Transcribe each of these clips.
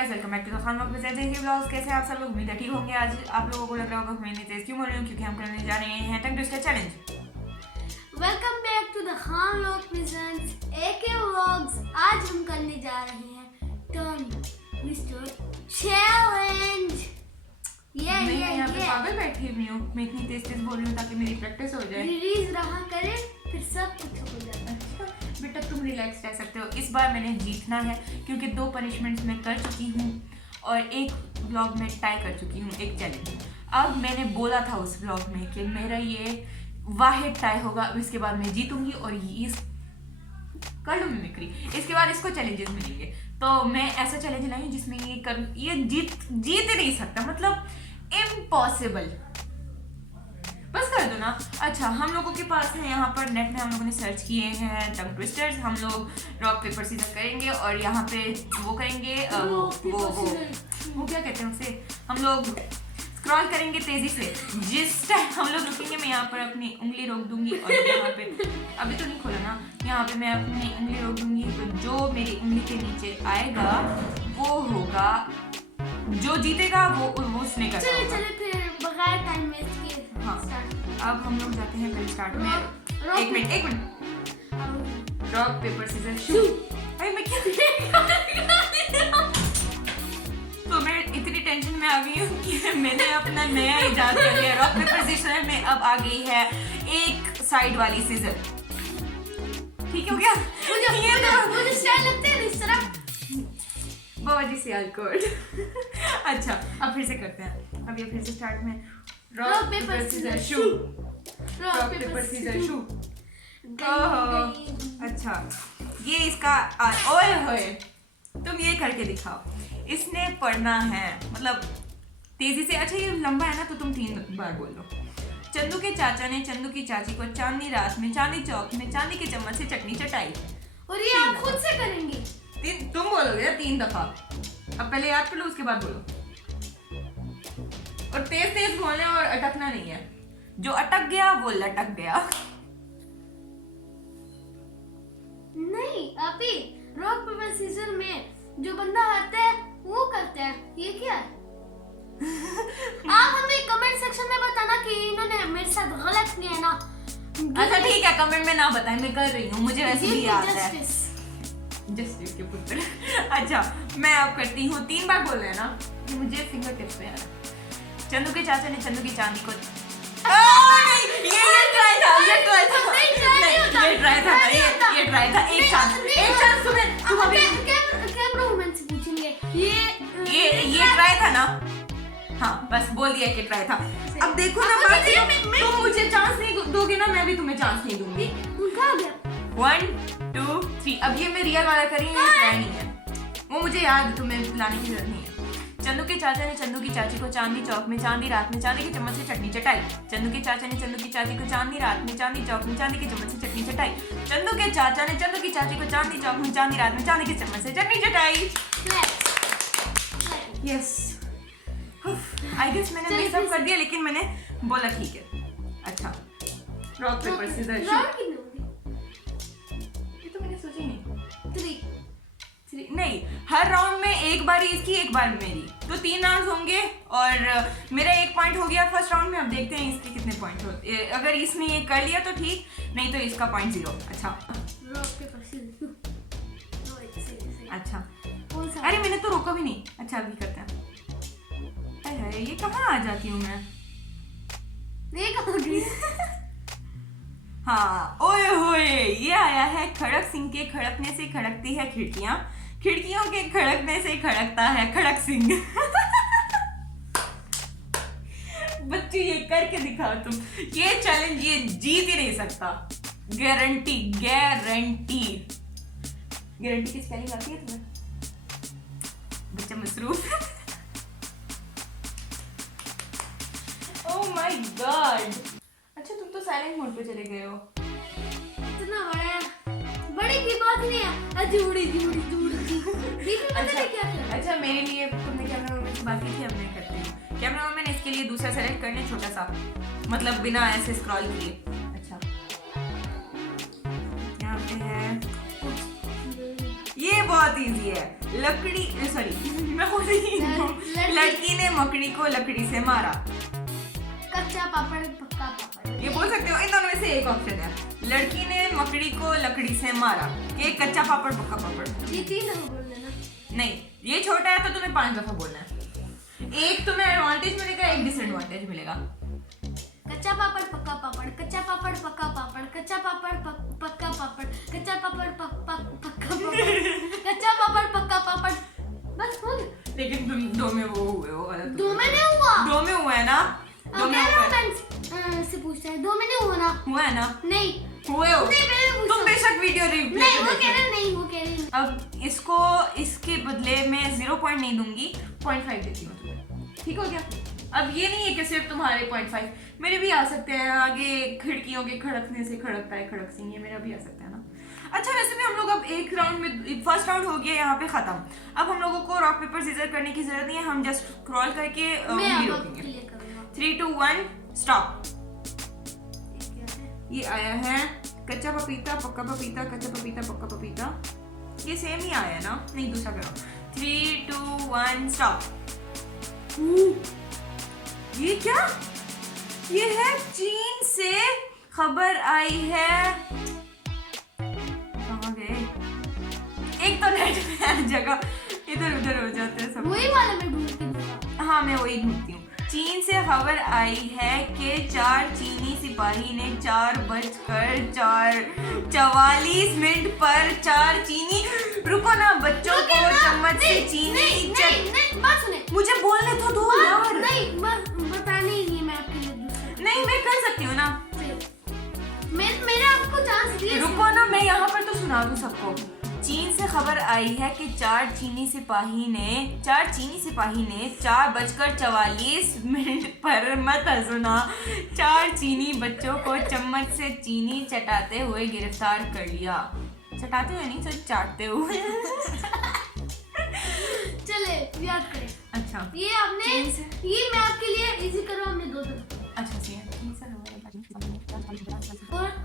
Guys, welcome back to the Khan vlogs. कैसे आप सब लोग? उम्मीद है ठीक होंगे। आज आप लोगों को लग रहा होगा मैं इतनी तेज क्यों बोल रही हूँ, क्योंकि हम करने जा रहे हैं tongue twister challenge. Welcome back to the Khan vlog presents AK vlogs. आज हम करने जा रहे हैं टंग ट्विस्टर चैलेंज। मैं यहाँ पे पागल बैठी हुई हूँ। मैं इतनी तेज बोल रही हूँ ताकि मेरी प्रैक्टिस हो जाए। रिलीज रहा करे फिर सब कुछ हो जाता है। बेटा तुम रिलैक्स रह सकते हो। इस बार मैंने जीतना है क्योंकि 2 पनिशमेंट्स मैं कर चुकी हूँ और एक व्लॉग में टाई कर चुकी हूँ, एक चैलेंज। अब मैंने बोला था उस व्लॉग में कि मेरा ये वाहिद टाई होगा। अब इसके बाद मैं जीतूंगी और इस कर लूँ मिमिक्री। इसके बाद इसको चैलेंजेस मिलेंगे। तो मैं ऐसा चैलेंज लाई हूँ जिसमें ये जीत ही नहीं सकता, मतलब इम्पॉसिबल। बस कर दो ना। अच्छा, हम लोगों के पास है यहाँ पर नेट में हम लोगों ने सर्च किए हैं टंग ट्विस्टर्स। हम लोग रॉक पेपर सीजर करेंगे और यहाँ पे वो करेंगे वो क्या कहते हैं उसे, हम लोग स्क्रॉल करेंगे तेजी से। जिस टाइम हम लोग रुकेंगे मैं यहाँ पर अपनी उंगली रोक दूंगी और यहाँ पे अभी तो नहीं खोला ना, यहाँ पे मैं अपनी उंगली रोक दूंगी। तो जो मेरी उंगली के नीचे आएगा वो होगा, जो जीतेगा वो उसने करना। चले फिर बगैर टाइम वेस्ट किए। हाँ, अब हम लोग जाते हैं पहले स्टार्ट में। एक minute rock paper scissor shoot. अरे मैं क्या तो मैं इतनी टेंशन में आ गई हूँ कि मैंने अपना नया इजाद कर लिया। रॉक पेपर सीजर में अब आ गई है एक साइड वाली सीजर। ठीक हो गया? मुझे स्टाइल लगता है इस तरह बाबा जी सियाल कोड। अच्छा, अब फिर से करते हैं। अब ये फिर से स्टार्ट में rock paper scissor shoot, rock paper scissor shoot. अच्छा, ये इसका ओए होए, तुम ये करके दिखाओ। इसने पढ़ना है मतलब तेजी से। अच्छा, ये लंबा है ना तो तुम 3 बार बोल लो। चंदू के चाचा ने चंदू की चाची को चांदनी रात में चांदी चौक में चांदी के चम्मच से चटनी चटाई। और ये आप खुद से करेंगे। तुम बोलोगे 3 दफा। अब पहले याद कर लो, उसके बाद बोलो। और तेज बोलना और अटकना नहीं है। जो अटक गया वो लटक गया। नहीं अभी रॉक पेपर सीजर में जो बंदा हारता है वो करता है। ये क्या है? आप हमें कमेंट सेक्शन में बताना कि इन्होंने मेरे साथ गलत किया है ना। अच्छा ठीक है, कमेंट में ना बताएं, मैं कर रही हूँ, मुझे वैसे भी याद है। जस्टिस के पुत्र। अच्छा, मैं अब करती हूँ। 3 बार बोल रहे हैं ना, मुझे फिंगर टिप्स पे आ रहा है। चंदू के चाचा ने चंदू की चांदी को ये ट्राई था। एक चांस तुम अभी कैमरा वुमन से पूछेंगे। ये ट्राई था ना। हाँ, बस बोल दिया कि ट्राई था। अब देखो ना, तुम मुझे चांस नहीं दोगे ना, मैं भी तुम्हें चांस नहीं दूंगी। 1 2 3। अब ये मैं रियल वाला करी, ये ट्राई नहीं है। वो मुझे याद, तुम्हें बुलाने की जरूरत नहीं है। चंदू के चाचा ने चंदू की चाची को चांदी चौक में चांदी रात में चांदी के चम्मच से चटनी चटाई। चंदू के चाचा ने चंदू की चाची को चांदी रात में चांदी चौक में चांदी के चम्मच से चटनी चटाई। चंदू के चाचा ने चंदू की चाची को चांदी चौक में चांदी रात में चांदी के चम्मच से चटनी चटाई। यस, आई गेस मैंने मिक्स अप कर दिया, लेकिन मैंने बोला ठीक है। अच्छा, रॉक पेपर सीजर शूट। ये तो मैंने सोची नहीं। 3 नहीं, हर राउंड में एक बार इसकी एक बार मेरी, तो 3 राउंड होंगे और मेरा 1 पॉइंट हो गया फर्स्ट राउंड में। अब देखते हैं इसके कितने पॉइंट होते। अगर इसने ये कर लिया तो ठीक, नहीं तो इसका पॉइंट 0। अच्छा अच्छा, अरे मैंने तो रोका भी नहीं। अच्छा, अभी करते हैं। अरे ये कहाँ आ जाती हूँ मैं? हाँ, ओए होए, ये आया है खड़क सिंह के खड़कने से खड़कती है खिड़कियां, खिड़कियों के खड़कने से खड़कता है खड़क सिंह। बच्चे ये करके दिखाओ तुम। ये चैलेंज ये जीत ही नहीं सकता। गारंटी की स्पेलिंग आती है तुम्हें? बच्चा मसरूफ। Oh my God. अच्छा, तुम तो साइलेंट मोड पे चले गए हो। इतना बड़े की बात नहीं है। जुड़ी अच्छा, मेरे लिए तुमने कैमरा वुमन से बात की थी, अब मैं करती हूँ। कैमरा वुमन इसके लिए दूसरा सेलेक्ट करने, छोटा सा, मतलब बिना ऐसे स्क्रॉल किए। अच्छा, यहाँ पे है, ये बहुत इजी है। लकड़ी सॉरी मैं बोल रही हूँ लड़की ने मकड़ी को लकड़ी से मारा। कच्चा पापड़ पक्का पापड़। ये बोल सकते हो, इन दोनों में से एक ऑप्शन है। लड़की ने मकड़ी को लकड़ी से मारा, ये कच्चा पापड़ पक्का पापड़। ये 3 दफा बोल लेना। नहीं, ये छोटा है तो तुम्हें 5 दफा बोलना है। एक तुम्हें एडवांटेज मिलेगा, एक डिसएडवांटेज मिलेगा। कच्चा पापड़ पक्का पापड़, कच्चा पापड़ पक्का पापड़, कच्चा पापड़ पक्का पापड़, कच्चा पापड़ पक्का पापड़, कच्चा पापड़ पक्का पापड़। बस हो गया। लेकिन तुम दो में वो हुए हो वाला। 2 में नहीं हुआ। 2 में हुआ है ना? 2 में हुआ है। से पूछता है 2 में नहीं हुआ ना? हुआ है ना? नहीं हुए हो नहीं, मैंने तुम बेशक वीडियो रिप्ले नहीं, वो कह रहे नहीं, वो कह रहे नहीं। अब इसको इसके बदले मैं 0 पॉइंट नहीं दूंगी, 0.5 देती हूँ तुम्हें। ठीक हो गया? अब ये नहीं है कि सिर्फ तुम्हारे 0.5 मेरे भी आ सकते हैं। आगे खिड़कियों के खड़कने से खड़कता है खड़क सिंह, ये मेरा भी आ सकता है ना। अच्छा, वैसे भी हम लोग अब एक राउंड में, फर्स्ट राउंड हो गया यहाँ पे खत्म। अब हम लोगों को रॉक पेपर सीजर करने की जरूरत नहीं है, हम जस्ट स्क्रॉल करके मैं रोकेंगे। क्लियर करूंगा। 3 2 1 स्टॉप। ये आया है कच्चा पपीता पक्का पपीता, कच्चा पपीता पक्का पपीता। ये सेम ही आया है ना? नहीं, दूसरा करो। 3 2 1 स्टॉप। ये क्या? ये है चीन से खबर आई है। कहाँ गए? एक तो नेट में जगह इधर उधर हो जाते हैं सब। वही वाला मैं ढूंढती हूँ। हाँ, मैं वही ढूंढती हूँ। चीन से खबर आई है कि 4 चीनी सिपाही ने 4:44 पर 4 चीनी, रुको ना, बच्चों को चम्मच से चीनी नहीं, बात सुने। मुझे बोलने तो दो यार। नहीं, बताने ही नहीं, मैं आपके लिए दूसरा। नहीं, मैं कर सकती हूँ ना। मेरे आपको चांस दिए। रुको ना, मैं यहाँ पर तो सुना दूँ सबको। चीन से खबर आई है कि 4 चीनी सिपाही ने 4:44 पर, मत सुना, 4 चीनी बच्चों को चम्मच से चीनी चटाते हुए गिरफ्तार कर लिया। चटाते हुए नहीं, सिर्फ चाटते हुए। चले याद करें। अच्छा, ये आपने, ये मैं आपके लिए इजी करो, हमने 2 दिन। अच्छा सी है।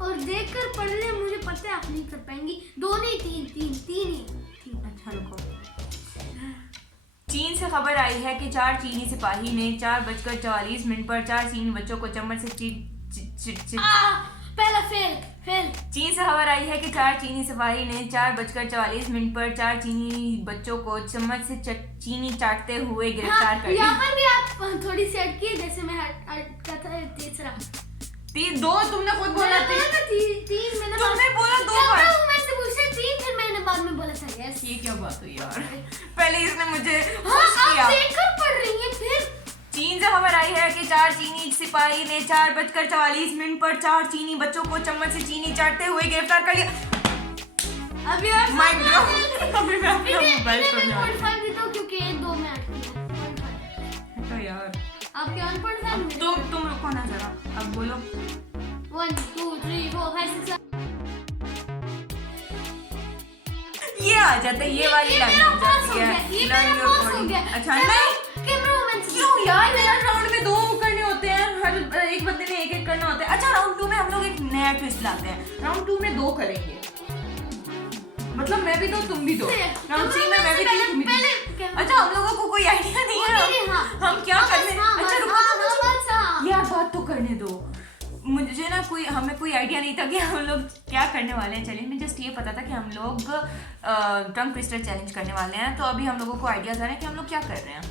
और देखकर पढ़ने मुझे पता है आप नहीं कर पाएंगी। 2 नहीं, 3 ही। अच्छा रुको। चीन से खबर आई है कि 4 चीनी सिपाही ने 4:44 पर 4 चीनी बच्चों को चम्मच से पहला फेल। चीन से खबर आई है कि 4 चीनी सिपाही ने 4:44 पर 4 चीनी बच्चों को चम्मच से चीनी चाटते हुए गिरफ्तार कर लिया। यहाँ पर भी आप थोड़ी सी अटकी, जैसे मैं अटका था तीसरा। 2 तुमने खुद बोला था। 3 मैंने तुमने बोला 2 बार। मैं से पूछे 3, फिर मैंने बाद में बोला था यस। ये क्या बात हुई यार? पहले इसने मुझे हाँ, आप देखकर पढ़ रही हैं। फिर चीन से खबर आई है कि 4 चीनी सिपाही ने 4:44 पर 4 चीनी बच्चों को चम्मच से चीनी चाटते हुए गिरफ्तार कर लिया। अभी आप अभी मैं अपना मोबाइल छोड़ने वाली हूँ। 0.5 देता हूँ क्योंकि 2 में अटकी है। 0.5 तो यार आपके 1.5। तुम रुको ना जरा, अब बोलो। 1 2 3 4 5 6 ये आ जाता है, ये वाली लाइन आ जाती है। ये मेरा पास हो गया। अच्छा नहीं, कैमरा मोमेंट्स क्यों यार? यार राउंड में 2 करने होते हैं, हर एक बंदे ने एक करना होता है। अच्छा, राउंड 2 में हम लोग एक नया ट्विस्ट लाते हैं। राउंड 2 में 2 करेंगे, मतलब मैं भी 2 तुम भी 2। राउंड 3 में मैं भी 3 तुम भी 3। अच्छा, हम लोगों को कोई आइडिया नहीं है हम क्या करने। अच्छा रुको, यार बात तो करने दो। मुझे ना हमें कोई आइडिया नहीं था कि हम लोग क्या करने वाले हैं। चलिए, मुझे जस्ट ये पता था कि हम लोग टंग ट्विस्टर चैलेंज करने वाले हैं। तो अभी हम लोगों को आइडियाज आ रहे हैं कि हम लोग क्या कर रहे हैं।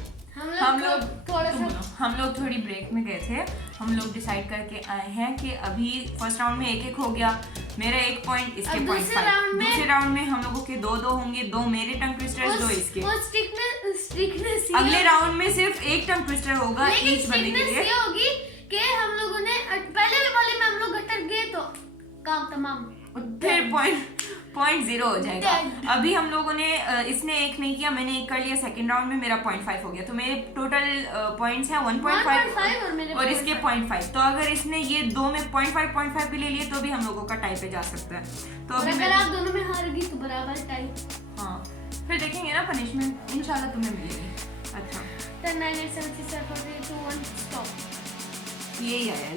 हम लोग थोड़ी ब्रेक में गए थे। हम लोग डिसाइड करके आए हैं कि अभी फर्स्ट राउंड में 1-1 हो गया, मेरा 1 पॉइंट, इसके 0.5। दूसरे राउंड में हम लोगों के 2-2 होंगे, 2 मेरे टंग ट्विस्टर्स, 2 इसके। अगले राउंड में सिर्फ 1 टंग ट्विस्टर होगा ईच बंदे के लिए। होगी कि हम लोगों ने पहले वाले में हम लोग अटक गए तो काम तमाम, फिर पॉइंट 0 हो जाएगा। अभी हम लोगों ने इसने 1 नहीं किया, मैंने 1 कर लिया। सेकंड राउंड में मेरा 0.5 हो गया, तो मेरे टोटल पॉइंट्स हैं 1.5 और इसके 0.5। तो अगर इसने ये 2 में 0.5 भी ले लिए तो भी हम लोगों का टाई पे जा सकता है। तो अगर आप दोनों में हार गई तो बराबर टाई। हाँ, फिर देखेंगे ना पनिशमेंट, इंशाल्लाह तुम्हें मिलेगी। अच्छा, 10 9 8 7 6 5 4 3 2 1 स्टॉप। यही आया,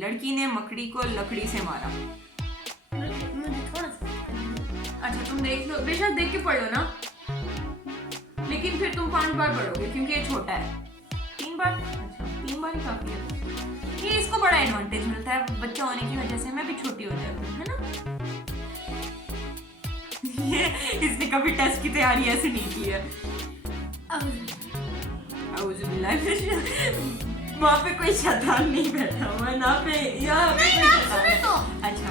लड़की ने मकड़ी को लकड़ी से मारा। मुझे थोड़ा सा। अच्छा, तुम देख लो, बेशक देख के पढ़ लो ना। लेकिन फिर तुम 5 बार पढ़ोगे क्योंकि ये छोटा है। 3 बार, अच्छा 3 बार ही काफी है। ये इसको बड़ा एडवांटेज मिलता है बच्चा होने की वजह से। मैं भी छोटी हो जाती हूँ, है ना। ये इसने कभी टेस्ट की तैयारी ऐसे नहीं की है। वहाँ पे कोई शैतान नहीं बैठा हुआ है ना, पे यहाँ पे कोई शैतान है। तो अच्छा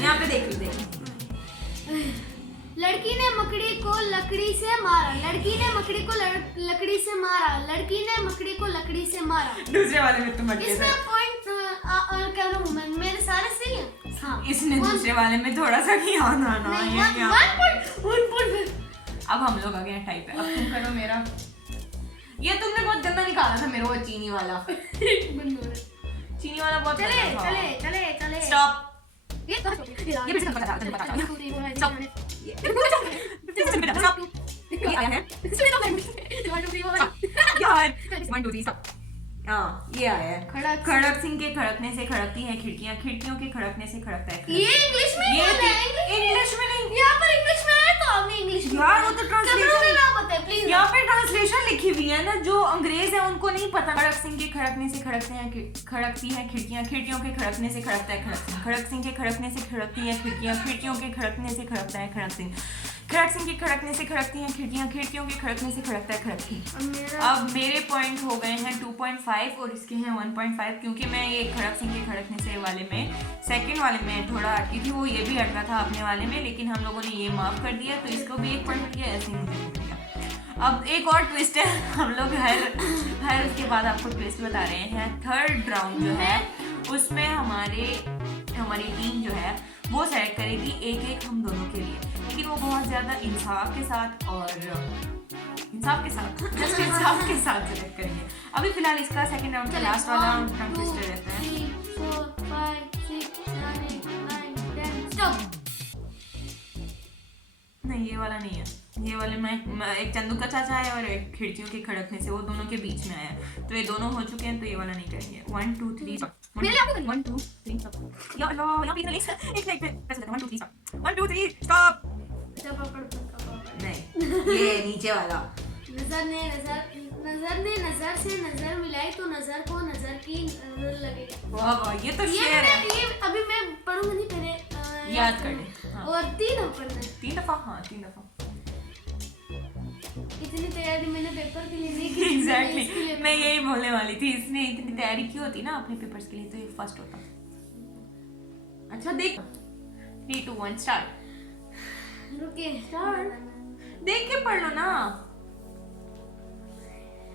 यहाँ पे देख लो। लड़की ने मकड़ी को लकड़ी से मारा, लड़की ने मकड़ी को लकड़ी से मारा, लड़की ने मकड़ी को लकड़ी से मारा। दूसरे वाले में तुम अटके इसमें पॉइंट कर रहा हूँ मैं, मेरे सारे सही हैं। हाँ इसने दूसरे वाले में थोड़ा सा किया ना ये अब हम लोग आ गए टाइप है। अब तुम करो मेरा। ये तुमने बहुत गंदा निकाला था मेरे वो चीनी वाला। चीनी वाला बहुत चले गंदा था। चले चले चले स्टॉप। ये भी से पता था। स्टॉप। ये आया है यार 1 2 3 स्टॉप। हाँ ये आया है। खड़क सिंह के खड़कने से खड़कती हैं खिड़कियां, खिड़कियों के खड़कने से खड़कता है। ये इंग्लिश में ये बोला है, इंग्लिश में नहीं। यहाँ पर इंग्लिश में है तो आपने इंग्लिश में यार वो तो ट्रांसलेशन में ना बताए प्लीज। यहाँ पे ट्रांसलेशन लिखी हुई है ना, जो अंग्रेज है उनको नहीं पता। खड़क सिंह के खड़कने से खड़कते हैं खड़कती हैं खिड़कियां, खिड़कियों के खड़कने से खड़कता है खड़क सिंह। खड़क सिंह के खड़कने से खड़कती हैं खिड़कियां, खिड़कियों के खड़कने से खड़कता है खड़क सिंह। खड़क सिंह के खड़कने से खड़कती हैं खिड़कियां, खिड़कियों के खड़कने से खड़कता है खड़क सिंह। अब मेरे पॉइंट हो गए हैं 2.5 और इसके हैं 1.5, क्योंकि मैं ये खड़क सिंह के खड़कने से वाले में सेकंड वाले में थोड़ा अटकी थी। वो ये भी अटका था अपने वाले में, लेकिन हम लोगों ने ये माफ कर दिया तो इसको भी 1 पॉइंट मिल गया, ऐसे ही मुझे मिल गया। अब एक और ट्विस्ट है। हम लोग हर उसके बाद आपको ट्विस्ट बता रहे हैं। थर्ड राउंड जो है उसमें हमारी टीम जो है वो सेलेक्ट करेगी एक हम दोनों के लिए, लेकिन वो बहुत ज्यादा इंसाफ के साथ सेलेक्ट करेंगे। अभी फिलहाल इसका सेकंड राउंड का लास्ट वाला टंग ट्विस्टर रहता है। 3 4 5 6 7 8 9 10 स्टॉप। नहीं ये वाला नहीं है। ये वाले में एक चंदू का चाचा है और एक खिड़कियों के खड़कने से, वो दोनों के बीच में आया। तो ये दोनों हो चुके हैं, तो ये वाला नहीं करेंगे। 1 2 3 1 2 3 स्टॉप। या अल्लाह यहाँ पे इतना नहीं एक कैसे 1 2 3 स्टॉप 1 2 3 स्टॉप। नहीं ये नीचे वाला। नजर ने नजर से नजर मिलाई तो नजर को नजर की नजर लगे। वाह वाह ये तो शेर है। ये अभी मैं पढ़ूंगा नहीं, पहले याद कर ले। हाँ। और 3 दफा पढ़ना है। 3 दफा। हाँ 3 दफा। इतनी तैयारी मैंने पेपर के लिए नहीं की। एग्जैक्टली मैं यही बोलने वाली थी। इसने इतनी तैयारी की होती ना अपने पेपर्स के लिए तो ये फर्स्ट होता। अच्छा देख 3 2 1 स्टार्ट। रुके देख के पढ़ लो ना।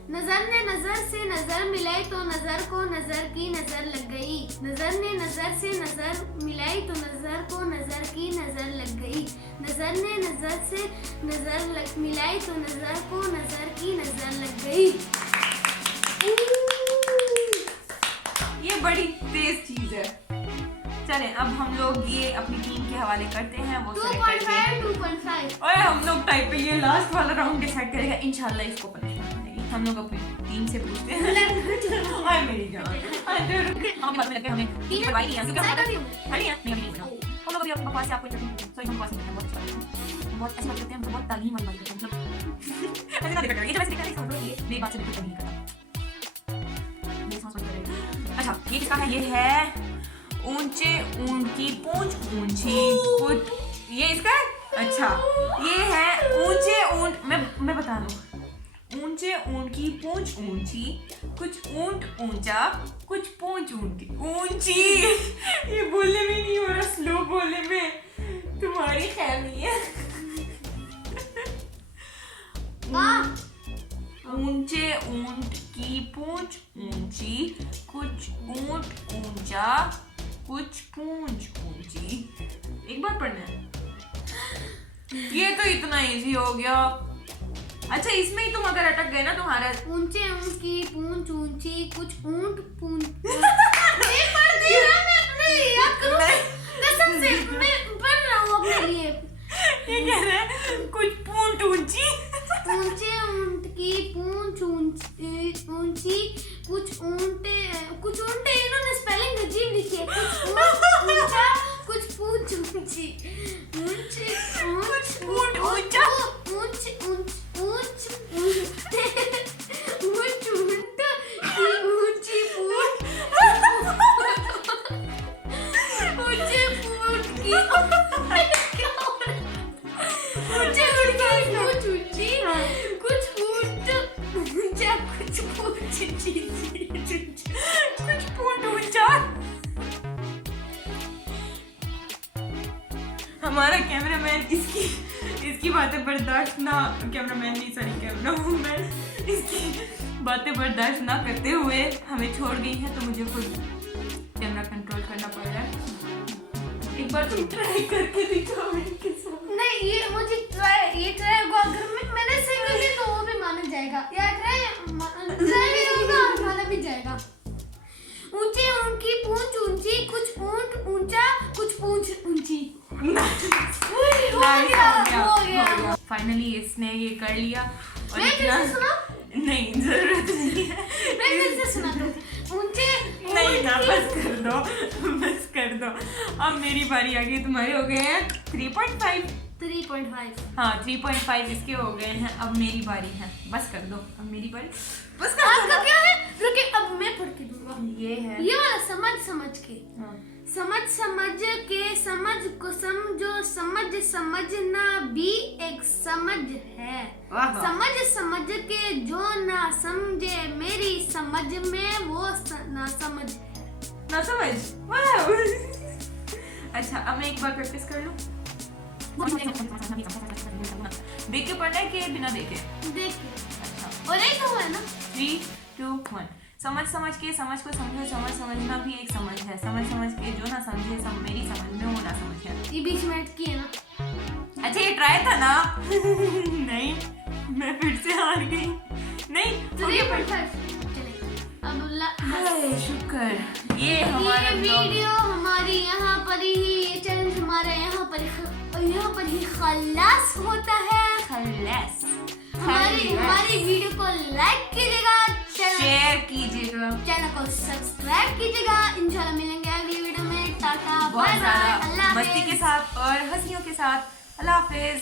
नजर ने नजर से नजर मिलाई तो नजर को नजर की नजर लग गई। नजर ने नजर से नजर मिलाई तो नजर को नजर की नजर लग गई। नजर ने नजर से नजर मिलाई तो नजर को नजर की नजर लग गई। ये बड़ी तेज चीज है। चलें अब हम लोग ये अपनी टीम के हवाले करते हैं। वो 2.5 और हम लोग टाइप पे ये लास्ट वाला राउंड डिसाइड करेगा इंशाल्लाह। इसको पनिशमेंट मिलेगी। हम लोग अपनी टीम से पूछते हैं। हाय मेरी जान हम बात में लगे हमें टीम बनवाई नहीं है क्योंकि हम खड़ी हैं। नहीं हम लोग अभी अपने पास से आपको सॉरी हम पास नहीं बहुत ऐसा करते हैं। बहुत तालीम वाली बात करते हैं। ऐसे ना दिखा ये वैसे दिखा रही है मेरी बात से बिल्कुल नहीं करता। ये समझ में आ अच्छा ये किसका है? ये है ऊंचे ऊंट की पूंछ ऊंची कुछ। ये इसका है? अच्छा ये है ऊंचे ऊंट। मैं बता दूं। ऊंचे ऊंट की पूंछ ऊंची कुछ ऊंट ऊंचा कुछ पूंछ ऊंटी ऊंची। ये बोलने में नहीं हो रहा, स्लो बोलने में तुम्हारी खैर नहीं है। ऊंचे ऊंट की पूंछ ऊंची कुछ ऊंट ऊंचा कुछ पूंछ ऊंची। एक बार पढ़ना है। ये तो इतना इजी हो गया। अच्छा इसमें ही तुम अगर अटक गए ना तुम्हारा ऊंचे ऊंट की पूंछ ऊंची कुछ ऊंट पूंछ। मैं पढ़ नहीं रहा, मैं अपने लिए याद करूं कसम से मैं पढ़ रहा हूं अपने लिए। ये कह रहे हैं कुछ पूंछ ऊंची। ऊंचे ऊंट की पूंछ ऊंची कुछ ऊंटे इन्होंने स्पेलिंग अजीब लिखी है। कुछ ऊंट ऊंचा कुछ पूंछ ऊंची। ऊंचे कुछ ऊंट ऊंचा हमारा कैमरामैन इसकी बातें बर्दाश्त ना, कैमरामैन नहीं सॉरी कैमरामैन इसकी बातें बर्दाश्त ना करते हुए हमें छोड़ गई है, तो मुझे खुद कैमरा कंट्रोल करना पड़ रहा है। एक बार तुम ट्राई करके दिखाओ इनके साथ। नहीं ये मुझे ये ट्राई होगा, अगर मैंने सही कर दिया तो वो भी माना जाएगा, या ट्राई भी होगा और माना भी जाएगा। ऊंची उनकी पूंछ ऊंची, कुछ ऊंट ऊंचा, कुछ पूंछ ऊंची। हो गया। फाइनली इसने ये कर लिया। और मैं कैसे सुना? नहीं जरूरत नहीं है, मैं कैसे सुना दूं? ऊंचे नहीं ना, बस कर दो, बस कर दो। अब मेरी बारी आ गई, तुम्हारे हो गए हैं 3.5। 3.5। हाँ 3.5 इसके हो गए हैं, अब मेरी बारी है, बस कर दो, अब मेरी बारी, बस कर आपका दो। क्या है? रुकिए अब मैं पढ़ के दूंगा। ये है ये वाला समझ के, हाँ। समझ के, समझ को समझो, समझना भी एक समझ है। वाह। समझ के जो ना समझे मेरी समझ में वो ना समझ है। ना समझ, वाह। अच्छा अब मैं एक बार प्रैक्टिस कर लूं। देख के पढ़ना है कि बिना देखे? देखिए अच्छा और एक हुआ है ना, 3, 2, 1। समझ के, समझ को समझो, समझना भी एक समझ है। समझ के जो ना समझे मेरी समझ में वो ना समझ है। ये बीच में ऐड किए ना। अच्छा ये ट्राई था ना? नहीं मैं फिर से हार गई। नहीं 3.5 चलिए अब हाय शुक्र। ये हमारा ये वीडियो हमारी यहाँ पर ही, ये चैलेंज हमारे यहाँ पर ही खलास होता है। खलास। हमारी वीडियो को लाइक कीजिएगा, शेयर कीजिएगा, चैनल को सब्सक्राइब कीजिएगा। इंशाल्लाह मिलेंगे अगली वीडियो में। टाटा बहुत बाय बाय, ज्यादा अल्लाह मस्ती हाफिज। के साथ और हंसियों के साथ। अल्लाह हाफिज।